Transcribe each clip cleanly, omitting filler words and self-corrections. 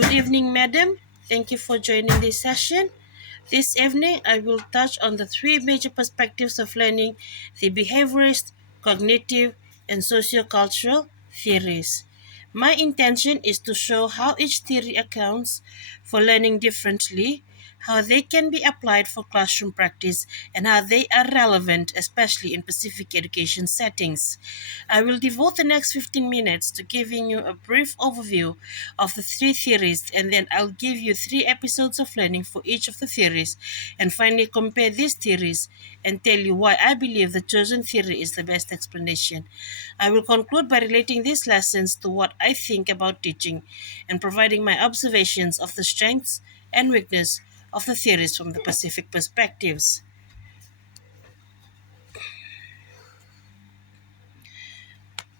Good evening, madam. Thank you for joining this session. This evening, I will touch on the three major perspectives of learning: the behaviorist, cognitive, and sociocultural theories. My intention is to show how each theory accounts for learning differently, how they can be applied for classroom practice, and how they are relevant, especially in specific education settings. I will devote the next 15 minutes to giving you a brief overview of the three theories, and then I'll give you three episodes of learning for each of the theories, and finally compare these theories and tell you why I believe the chosen theory is the best explanation. I will conclude by relating these lessons to what I think about teaching and providing my observations of the strengths and weakness of the theories from the specific perspectives.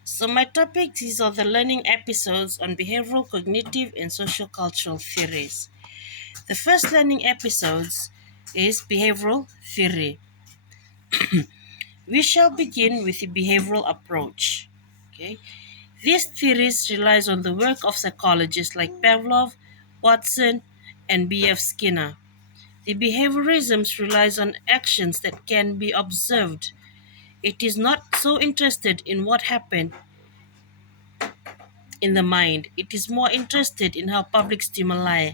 So my topic is on the learning episodes on behavioral, cognitive, and social cultural theories. The first learning episodes is behavioral theory. We shall begin with the behavioral approach. Okay. This theories relies on the work of psychologists like Pavlov, Watson, and B.F. Skinner. The behaviorism relies on actions that can be observed. It is not so interested in what happened in the mind. It is more interested in how public stimuli,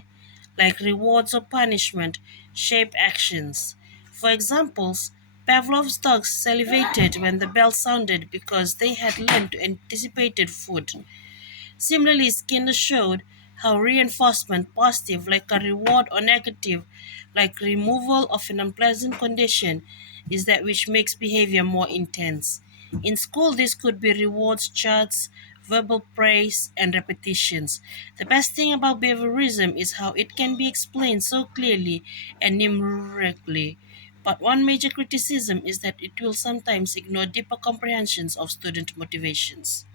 like rewards or punishment, shape actions. For examples, Pavlov's dogs salivated when the bell sounded because they had learned to anticipate food. Similarly, Skinner showed how reinforcement, positive like a reward or negative like removal of an unpleasant condition, is that which makes behavior more intense. In school, this could be rewards charts, verbal praise, and repetitions. The best thing about behaviorism is how it can be explained so clearly and numerically. But one major criticism is that it will sometimes ignore deeper comprehensions of student motivations.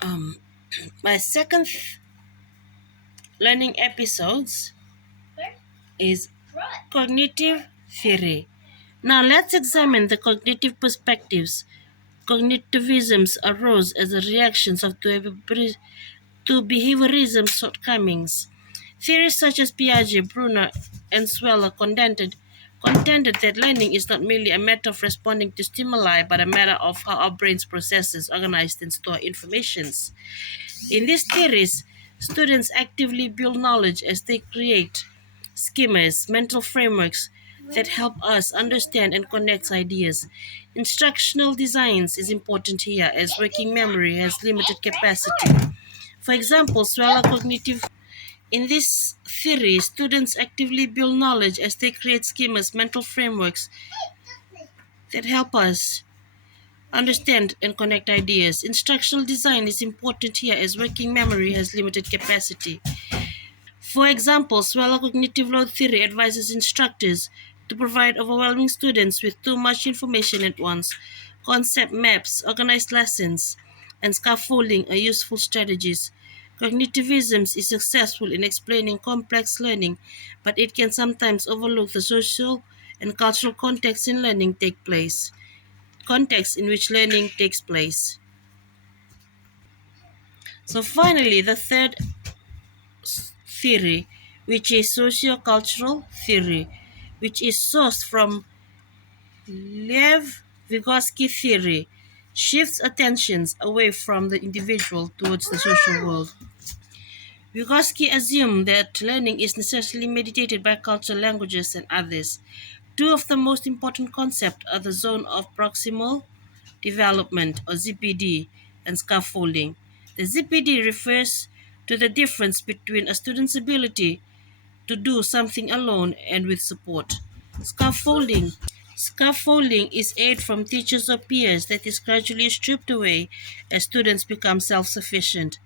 Um, my second learning episodes is cognitive theory. Now let's examine the cognitive perspectives. Cognitivisms arose as a reaction to behaviorism shortcomings. Theories such as Piaget, Brunner, and Sweller contended that learning is not merely a matter of responding to stimuli, but a matter of how our brains processes, organize, and store informations. In these theories, students actively build knowledge as they create schemas, mental frameworks that help us understand and connect ideas. Instructional designs is important here as working memory has limited capacity. For example, Swala cognitive in this theory, students actively build knowledge as they create schemas, mental frameworks that help us understand and connect ideas. Instructional design is important here as working memory has limited capacity. For example, Swallow cognitive load theory advises instructors to provide overwhelming students with too much information at once. Concept maps, organized lessons, and scaffolding are useful strategies. Cognitivism is successful in explaining complex learning, but it can sometimes overlook the social and cultural context in which learning takes place. So finally, the third theory, which is sociocultural theory, which is sourced from Lev Vygotsky theory, shifts attentions away from the individual towards the social world. Vygotsky assumed that learning is necessarily mediated by culture, languages, and others. Two of the most important concepts are the zone of proximal development, or ZPD, and scaffolding. The ZPD refers to the difference between a student's ability to do something alone and with support. Scaffolding. Scaffolding is aid from teachers or peers that is gradually stripped away as students become self sufficient.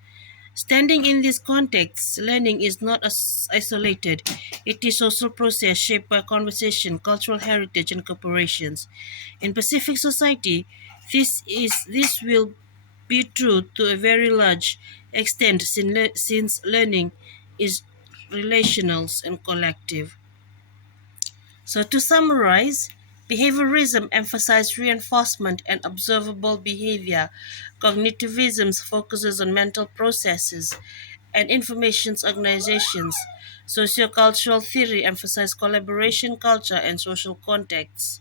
Standing in this context, learning is not isolated. It is a social process shaped by conversation, cultural heritage, and corporations. In Pacific society, this will be true to a very large extent since learning is relational and collective. So to summarize, Behaviorism emphasizes reinforcement and observable behavior. Cognitivism focuses on mental processes and information organizations. Sociocultural theory emphasizes collaboration, culture, and social contexts.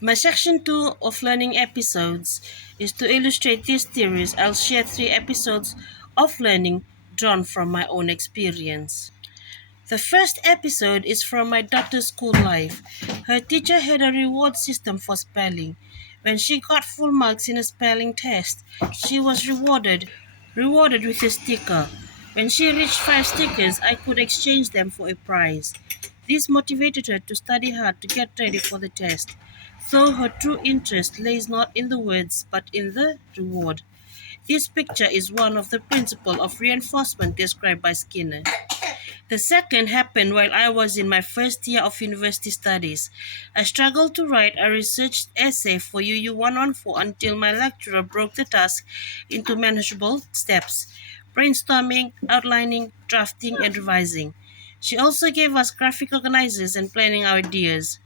My section 2 of learning episodes is to illustrate these theories. I'll share 3 episodes of learning drawn from my own experience. The first episode is from my daughter's school life. Her teacher had a reward system for spelling. When she got full marks in a spelling test, she was rewarded with a sticker. When she reached 5 stickers, I could exchange them for a prize. This motivated her to study hard to get ready for the test, though her true interest lays not in the words but in the reward. This picture is one of the principles of reinforcement described by Skinner. The second happened while I was in my first year of university studies. I struggled to write a research essay for UU 114 until my lecturer broke the task into manageable steps: brainstorming, outlining, drafting, and revising. She also gave us graphic organizers and planning ideas.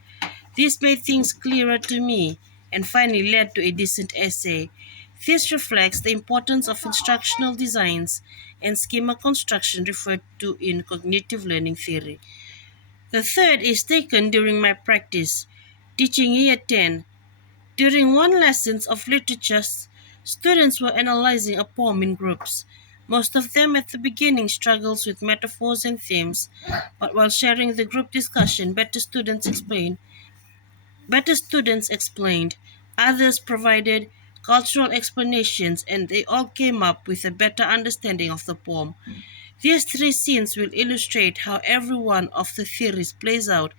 This made things clearer to me and finally led to a decent essay. This reflects the importance of instructional designs and schema construction referred to in cognitive learning theory. The third is taken during my practice, teaching year 10. During one lesson of literature, students were analyzing a poem in groups. Most of them at the beginning struggles with metaphors and themes, but while sharing the group discussion, better students explained, others provided cultural explanations, and they all came up with a better understanding of the poem. These 3 scenes will illustrate how every one of the theories plays out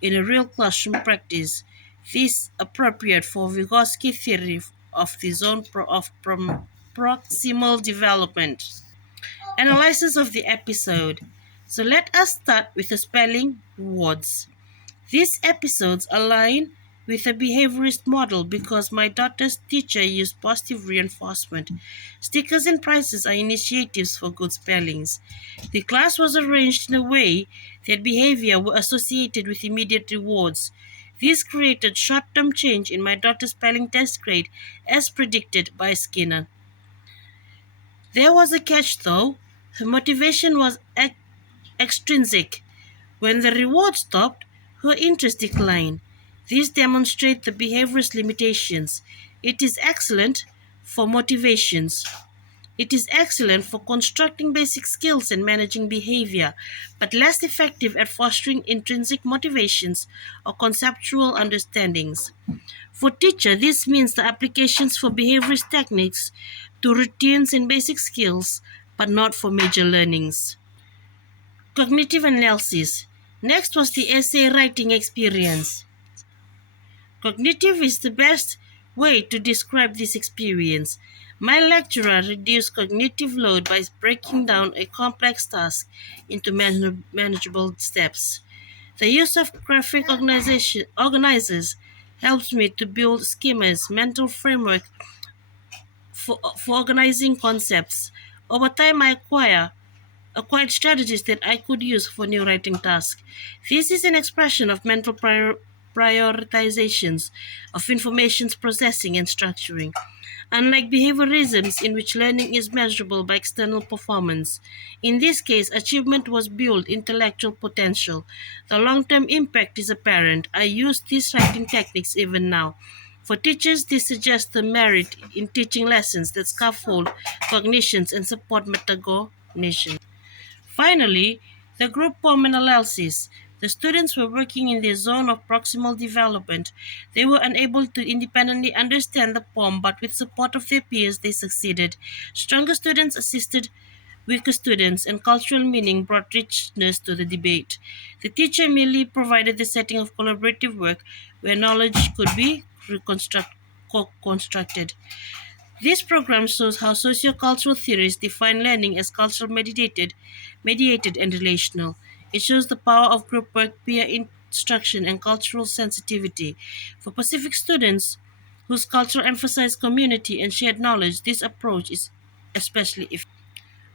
in a real classroom practice. This appropriate for Vygotsky theory of the zone of proximal development. Analysis of the episode. So let us start with the spelling words. These episodes align with a behaviorist model because my daughter's teacher used positive reinforcement. Stickers and prizes are initiatives for good spellings. The class was arranged in a way that behavior were associated with immediate rewards. This created short-term change in my daughter's spelling test grade as predicted by Skinner. There was a catch though. Her motivation was extrinsic. When the reward stopped, her interest declined. These demonstrate the behaviorist limitations. It is excellent for motivations. It is excellent for constructing basic skills and managing behavior, but less effective at fostering intrinsic motivations or conceptual understandings. For teacher, this means the applications for behaviorist techniques to routines and basic skills, but not for major learnings. Cognitive analysis. Next was the essay writing experience. Cognitive is the best way to describe this experience. My lecturer reduced cognitive load by breaking down a complex task into manageable steps. The use of graphic organizers helps me to build schemas, mental framework for organizing concepts. Over time, I acquired strategies that I could use for new writing tasks. This is an expression of mental prioritizations, of information processing and structuring. Unlike behaviorisms in which learning is measurable by external performance, in this case, achievement was built intellectual potential. The long-term impact is apparent. I use these writing techniques even now. For teachers, this suggests the merit in teaching lessons that scaffold cognitions and support metacognition. Finally, the group poem analysis. The students were working in the zone of proximal development. They were unable to independently understand the poem, but with support of their peers, they succeeded. Stronger students assisted weaker students, and cultural meaning brought richness to the debate. The teacher merely provided the setting of collaborative work where knowledge could be constructed. This program shows how sociocultural theories define learning as cultural mediated and relational. It shows the power of group work, peer instruction, and cultural sensitivity. For Pacific students whose culture emphasizes community and shared knowledge, this approach is especially effective.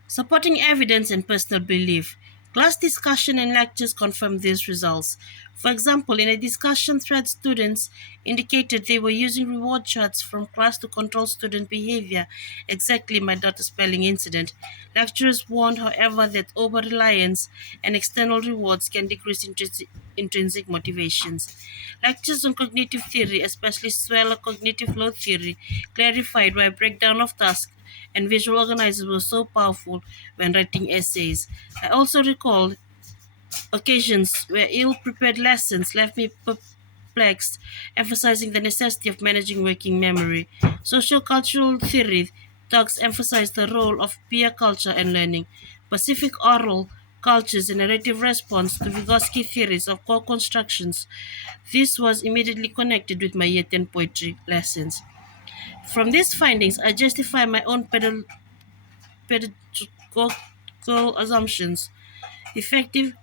Supporting evidence and personal belief. Class discussion and lectures confirmed these results. For example, in a discussion thread, students indicated they were using reward charts from class to control student behavior, exactly my daughter's spelling incident. Lecturers warned, however, that over reliance and external rewards can decrease intrinsic motivations. Lectures on cognitive theory, especially Sweller cognitive load theory, clarified why breakdown of tasks and visual organizers were so powerful when writing essays. I also recall occasions where ill prepared lessons left me perplexed, emphasizing the necessity of managing working memory. Sociocultural theory talks emphasize the role of peer culture and learning. Pacific oral cultures and narrative response to Vygotsky theories of co-constructions. This was immediately connected with my Year 10 poetry lessons. From these findings, I justify my own pedagogical assumptions. Effective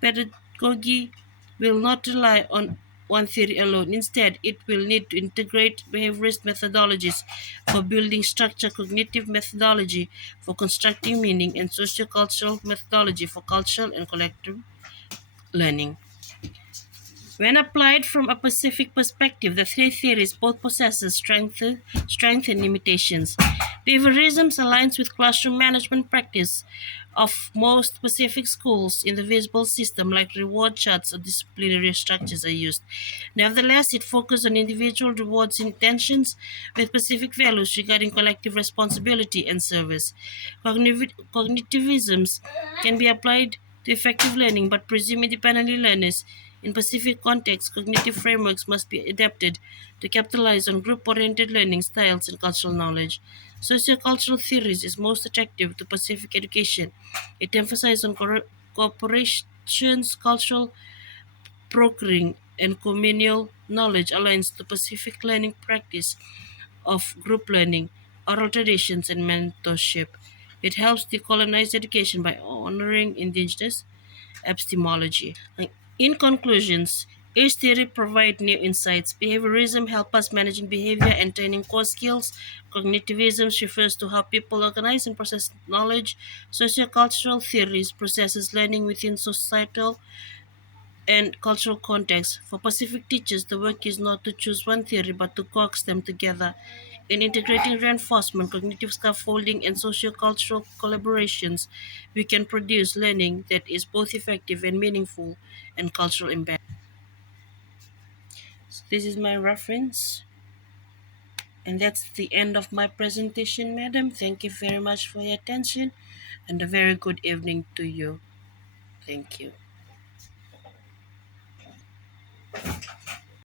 pedagogy will not rely on one theory alone. Instead, it will need to integrate behaviorist methodologies for building structure, cognitive methodology for constructing meaning, and sociocultural methodology for cultural and collective learning. When applied from a specific perspective, the three theories both possess strength and limitations. Behaviorism aligns with classroom management practice of most specific schools in the visible system, like reward charts or disciplinary structures are used. Nevertheless, it focuses on individual rewards intentions with specific values regarding collective responsibility and service. Cognitivisms can be applied to effective learning but presume independently learners. In specific contexts, cognitive frameworks must be adapted to capitalize on group oriented learning styles and cultural knowledge. Sociocultural theories is most attractive to Pacific education. It emphasizes on corporations, cultural brokering, and communal knowledge aligns to Pacific learning practice of group learning, oral traditions, and mentorship. It helps decolonize education by honoring indigenous epistemology. In conclusions, each theory provides new insights. Behaviorism helps us managing behavior and training core skills. Cognitivism refers to how people organize and process knowledge. Sociocultural theories processes learning within societal and cultural context. For Pacific teachers, the work is not to choose one theory but to coax them together. In integrating reinforcement, cognitive scaffolding, and sociocultural collaborations, we can produce learning that is both effective and meaningful and cultural embedded. So this is my reference, and that's the end of my presentation, madam. Thank you very much for your attention, and a very good evening to you. Thank you.